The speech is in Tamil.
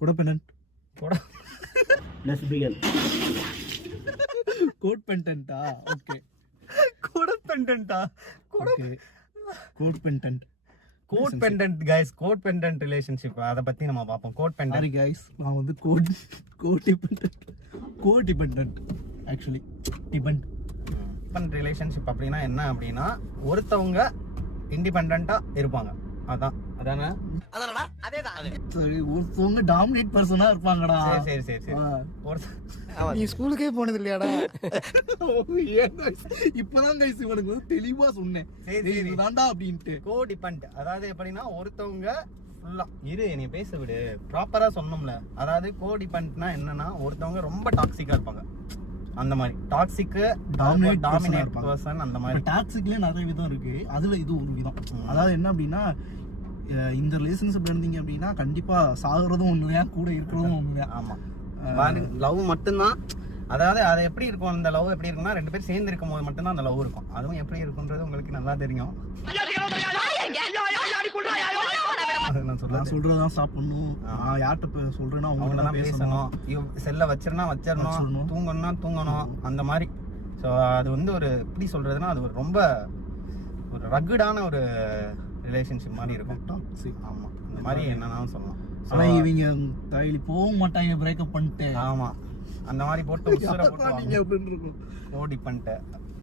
கோடபெண்டன்ட். லெஸ்பியன். கோட்பெண்டன்ட்டா? ஓகே. கோடபெண்டன்ட்டா? Okay. Codependent. Codependent guys, codependent relationship அத பத்தி நம்ம பாப்போம். கோட்பெண்டன்ட். சாரி கைஸ், நான் வந்து கோடிபெண்டன்ட் ஆக்சுவலி டிபெண்ட். ரிலேஷன்ஷிப் அப்படின்னா என்ன அப்படின்னா ஒருத்தவங்க இண்டிபெண்டண்டா இருப்பாங்க. அதானே? சரி, ஒருத்தவங்க டாமினேட் பர்சனா இருப்பாங்கடா. சரி சரி சரி. நீ ஸ்கூலுக்கே போனது இல்லையாடா? இப்பதான் கைஸ் இவனுக்கு தெளிவா சொன்னேன். சரி இதுதான்டா அப்படின்ட்டு. கோடிபெண்ட் அதாவது எப்படின்னா ஒருத்தவங்க ஃபுல்லா நீ பேச விடு, ப்ராப்பரா சொன்னோம்ல. அதாவது கோடிபெண்ட்னா என்னன்னா ஒருத்தவங்க ரொம்ப டாக்ஸிக்கா இருப்பாங்க. அந்த மாதிரி டாக்ஸிக் டாமினேட் பர்சன். அந்த மாதிரி டாக்ஸிக்லயே நிறைய விதம் இருக்கு. அதுல இது ஒரு விதம். அதாவது என்ன அப்படின்னா இந்த ரிலேஷன்ஷிப் இருந்தீங்க அப்படின்னா கண்டிப்பா சாகுறதும் ஒண்ணுதான், கூட இருக்கிறதும் ஒண்ணுதான். ஆமா, லவ் மட்டும்தான். அதாவது அது எப்படி இருக்கும், அந்த லவ் எப்படி இருக்கும்னா 2 பேர் சேர்ந்து இருக்கும் போது மட்டும்தான் அந்த லவ் இருக்கும். அதுவும் எப்படி இருக்குன்றது உங்களுக்கு நல்லா தெரியும். நான் சொல்றதான் ஸ்டாப் பண்ணும். யார்கிட்ட சொல்றேன்னா அவங்கள்ட்ட தான் பேசணும். செல்ல வச்சிடணும், தூங்கணும் அந்த மாதிரி. ஸோ அது வந்து ஒரு எப்படி சொல்றதுன்னா அது ஒரு ரொம்ப ஒரு ரக்குடான ஒரு ரிலேஷன்ஷிப் மாதிரி இருக்கும். ஆமா, அந்த மாதிரி என்னன்னு சொல்லலாம். ஆனா இவங்க தைலி போக மாட்டாங்க பிரேக்கப் பண்ணிட்டு. ஆமா, அந்த மாதிரி போட்டு உசுர போட்டு நீங்க அப்படின்னு இருக்கும். கோடிபெண்ட்